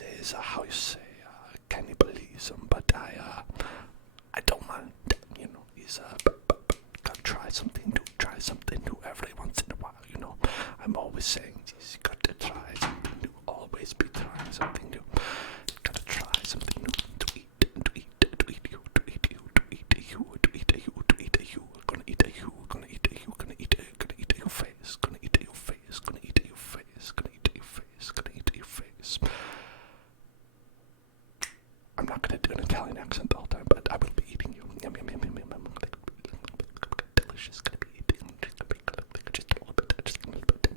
always is, how you say, cannibalism, but I don't mind, he's, gotta try something new every once in a while, I'm always saying, you gotta try something new, always be trying something new, gotta try something new, to eat you, gonna eat you, gonna eat your face, gonna eat your face, gonna eat your face, gonna eat your face, gonna eat your face. I'm not gonna do an Italian accent the whole time, but I will be eating you. Yum, yum, yum, yum, yum, yum. Delicious, gonna be eating. Just a little bit, just a little bit.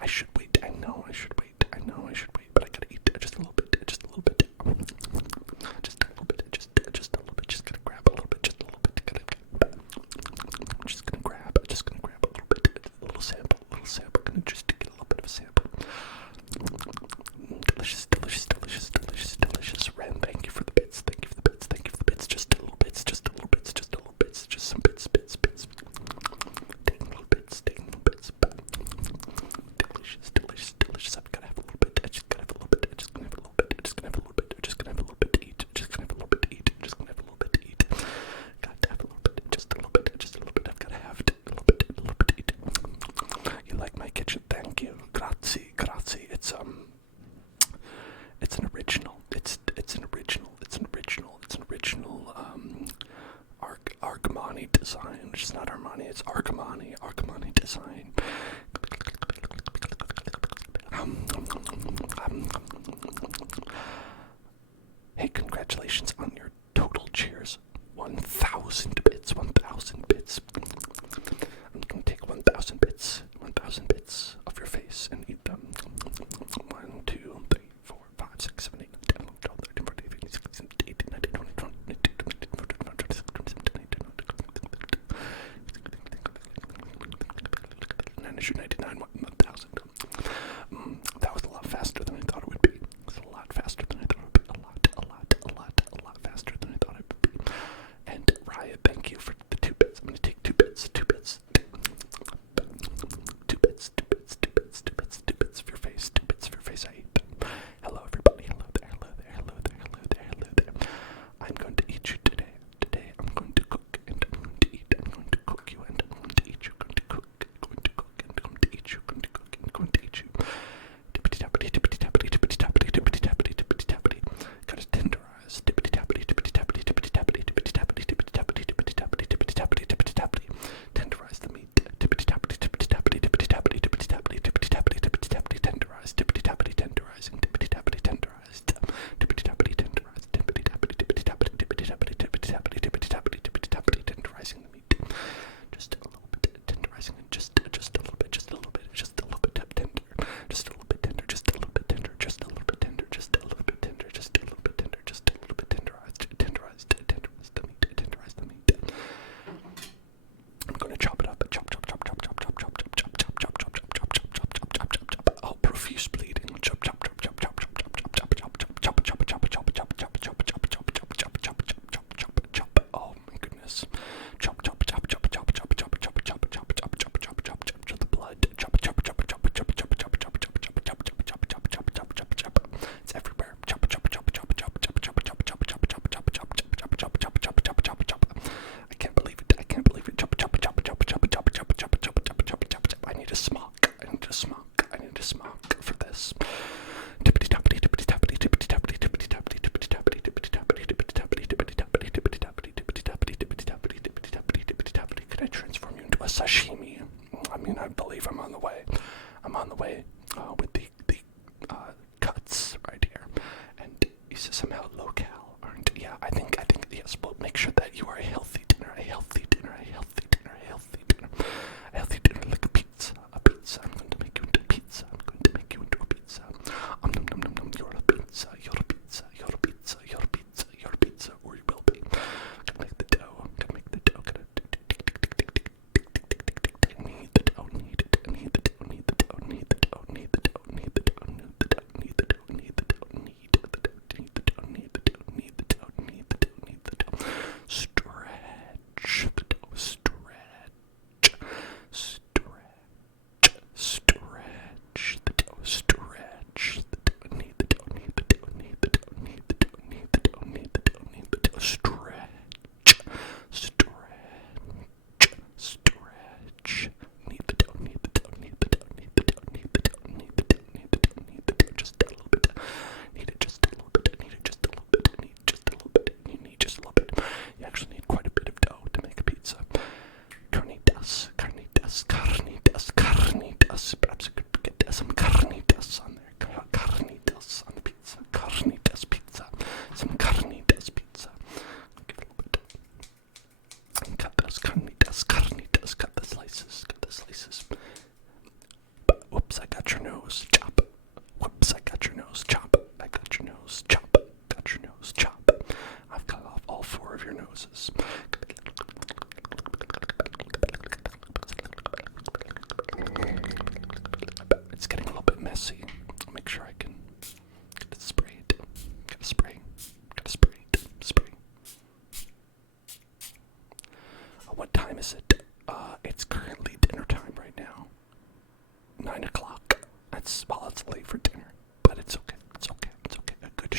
I should wait. I know I should wait, but I gotta eat just a little bit, just a little bit. Just a little bit, just a little bit. Just gonna grab a little bit, just a little bit. Just gonna grab a little bit, a little sample. Gonna just get a little bit of a sample. Delicious. Ren, thank you for the bits. Just a little bits. Just some bits. Taking little bits. Delicious. I've gotta have a little bit. Just gonna have a little bit to eat. Just gonna have a little bit to eat. Gotta have a little bit. Just a little bit. I've gotta have a little bit to eat. You like my kitchen? Thank you. Grazie. It's an original. It's an original Argamani design. It's not Armani, it's Argamani design. Hey, congratulations on your total cheers. 1,000 bits. I'm gonna take 1,000 bits of your face and eat them. 1, 2, 3, 4, 5, 6, 7, 8, 9, 10, 11, 12, 13, 14, 15, 16, 17, 18, 19, 20, 22, 23, 24, 25, 999, 1,000. That was a lot faster than I thought it would be. A lot faster than I thought it would be. A lot faster.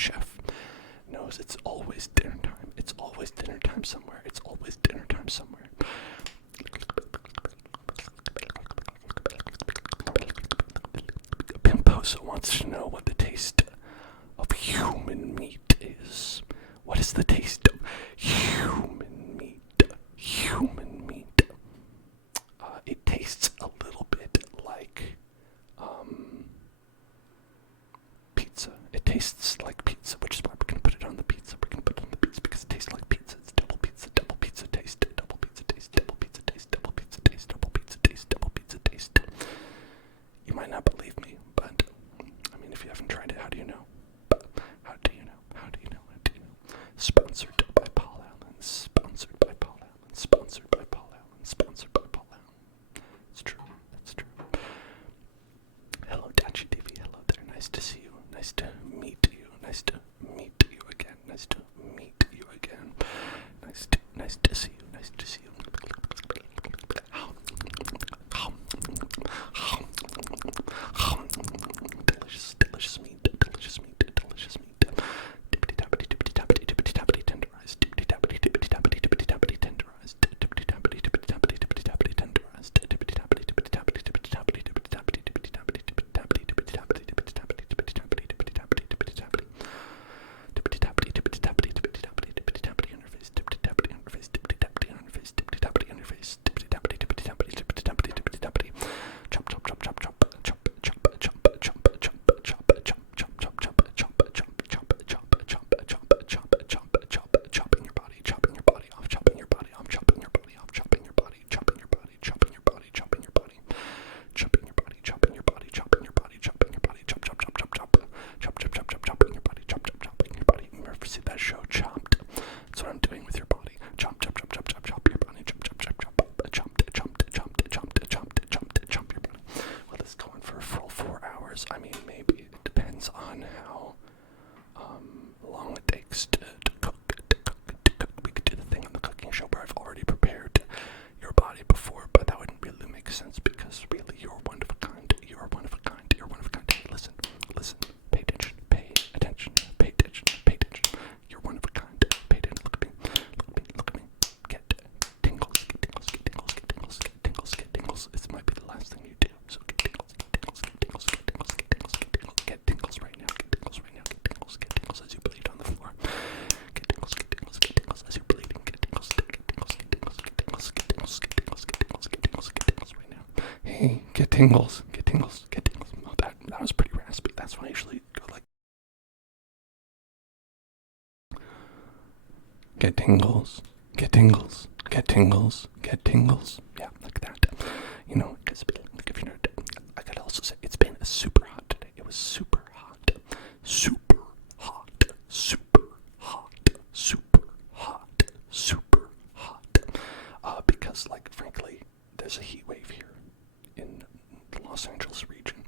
chef knows it's always dinner time. It's always dinner time somewhere. It's always dinner time somewhere. Pimposa wants to know what the taste of human meat is. What is the taste of human meat? Human meat. It tastes a little bit like pizza. It tastes like pizza, which is why we're gonna put it on the pizza. We're gonna put it on the pizza because it tastes like pizza. It's double pizza taste, double pizza taste, double pizza taste, double pizza taste, double pizza taste, double pizza taste, double pizza taste. You might not believe me, but I mean, if you haven't tried it, how do you know? How do you know? How do you know? How do you know? Sponsored by Paul Allen. Sponsored by Paul Allen. Sponsored by Paul Allen. Sponsored by Paul Allen. It's true. It's true. Hello, Dachi TV. Hello there. Nice to see you. Nice to meet you. Nice to meet you again. Nice to meet you again. Nice to see you. Nice to see you. Delicious, delicious meat. Delicious meat. Delicious meat. Tippity tappity tippity tappity tippity tappity tenderized. Tippity tappity tippity tappity tippity tappity tenderized. Tippity tappity tippity tappity tippity tappity tenderized. Tippity tappity tippity tappity tippity tappity tippity tappity tippity tappity tippity tappity tippity tappity tippity tappity tippity tappity tippity tappity tippity tappity tippity tappity tippity tappity tippity tappity tippity tappity interface. Tippity tappity interface. Tippity tappity interface. Tippity tappity interface. Tippity tappity tippity tappity tippity tappity tippity tappity. Chop chop chop chop chop chop chop chop chop chop chop chop chop chop chop chop chopping your body, chopping your body off, chopping your body off, chopping your body off, chopping your body, chopping your body, chopping your body, chopping your body, chopping your body, chopping your body, chopping your body, chopping your body, chop chop chop chop chop, chop chop chop chop chopping your body, chop chop chopping your body. You ever see that show Chopped? That's what I'm doing with your body. Chop chop chop chop chop chop your body, chop chop chop chop, chop your body. Well, this is going for a full 4 hours. I mean, maybe it depends on how long it takes to cook. We could do the thing on the cooking show where I've already prepared your body before, but that wouldn't really make sense because really you're one of a kind. You're one of a kind. You're one of a kind. Hey, listen, pay attention, pay attention, pay attention, pay attention. You're one of a kind. Pay attention. Look at me. Look at me. Look at me. Get tingles. Get tingles. Get tingles. Get tingles. Get tingles. Get tingles. This might be the last thing you do. So get tingles. Get tingles. Get tingles. Get tingles. Get tingles. Get tingles. Get tingles right now. Get tingles right now. Get tingles. Get tingles as you bleed on the floor. Get tingles. Get tingles. Get tingles as you're bleeding. Get tingles. Get tingles. Get tingles. Get tingles. Get tingles. Get tingles. Get tingles. Get tingles. Get tingles right now. Hey, get tingles. Get tingles. Get tingles. Oh, that was pretty raspy. That's when I usually go like. Get tingles. Get tingles. Get tingles. Get tingles. Yeah, like that. You know, because like if you're not, I could also say it's been super hot today. It was super hot. Super hot. Super hot. Super hot. Super hot. Because like frankly, there's a heat wave here in the Los Angeles region.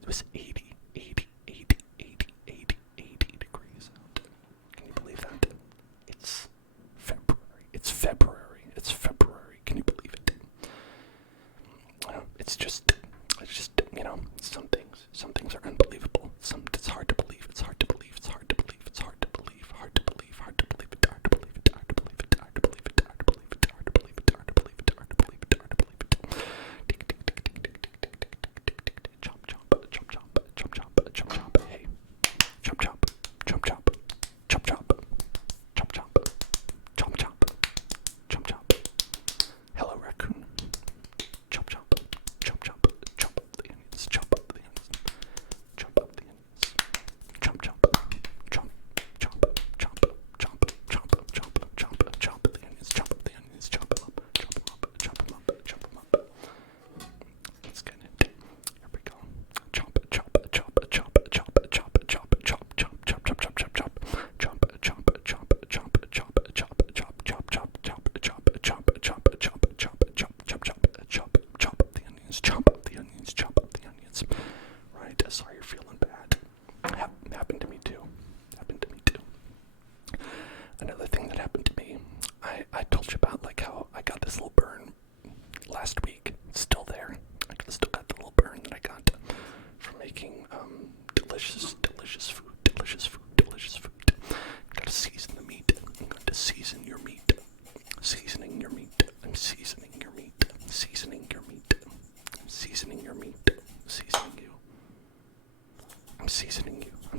It was 80 degrees out. Can you believe that? It's February. It's February. Can you believe it? It's just, you know, some things are unbelievable. It's hard to believe. It's hard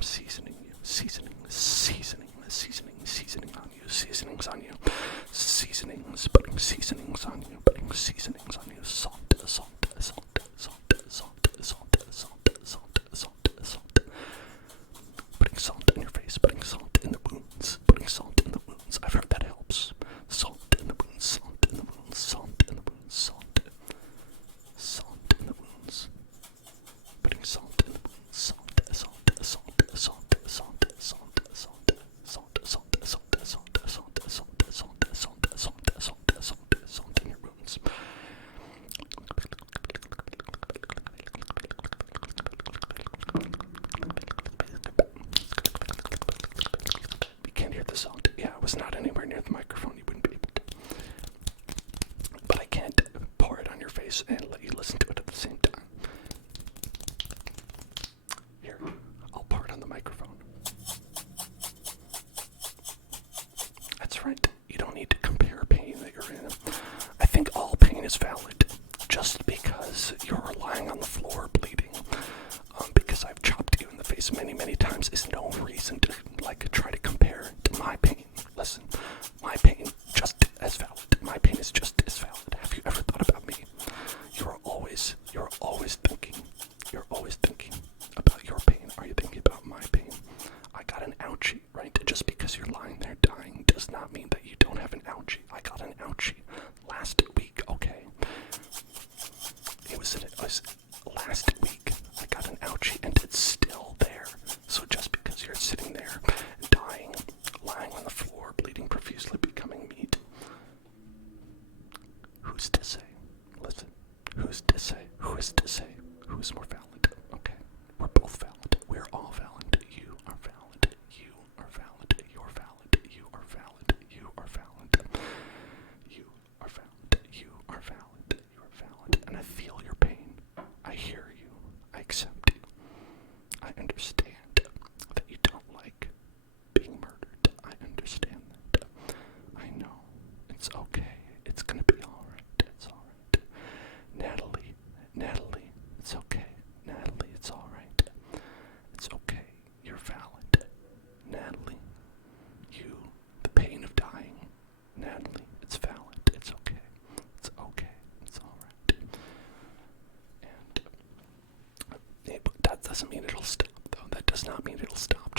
seasoning you. Seasoning on you. Seasonings on you. Seasonings, putting seasonings on you. Putting seasonings on you. Salt. Putting salt in your face. Putting salt in the wounds. Putting salt in the wounds. I've heard that helps. Salt in the wounds. Salt in the wounds. Salt in the wounds. Salt. Salt in the wounds. Putting salt in the wounds. Salt. Salt in your wounds. You can't hear the salt. Yeah, I was not anywhere near the microphone. You wouldn't be able to. But I can't pour it on your face and let you listen to it at the same time. Here, I'll pour it on the microphone. That's right. You don't need to compare pain that you're in. I think all pain is valid. Just because you're lying on the floor bleeding, because I've chopped you in the face many, many times, is no reason to try to compare to my pain. Listen, my pain just as valid. My pain is just as valid. Have you ever thought about me? You're always thinking about your pain. Are you thinking about my pain? I got an ouchie, right? Just because you're lying there dying does not mean that you don't have an ouchie. I got an ouchie last week, okay? It was last week. I got an ouchie and it's still there. So just because you're sitting there dying, lying on the floor, bleeding profusely, becoming meat, who's to say? Listen, who's to say? Who is to say? Who is more valid? Okay, we're both valid. We're all valid. You are valid. You are valid. You're valid. You are valid. You are valid. You are valid. You are valid. You are valid. And I feel your pain. I hear you. I accept you. I understand that you don't like being murdered. I understand that. I know. It's okay. It's gonna be alright. It's alright. Natalie, it's okay. Natalie, it's alright. It's okay. You're valid. Natalie, the pain of dying. Natalie, it's valid. It's okay. It's okay. It's alright. And that doesn't mean it'll stop, though. That does not mean it'll stop.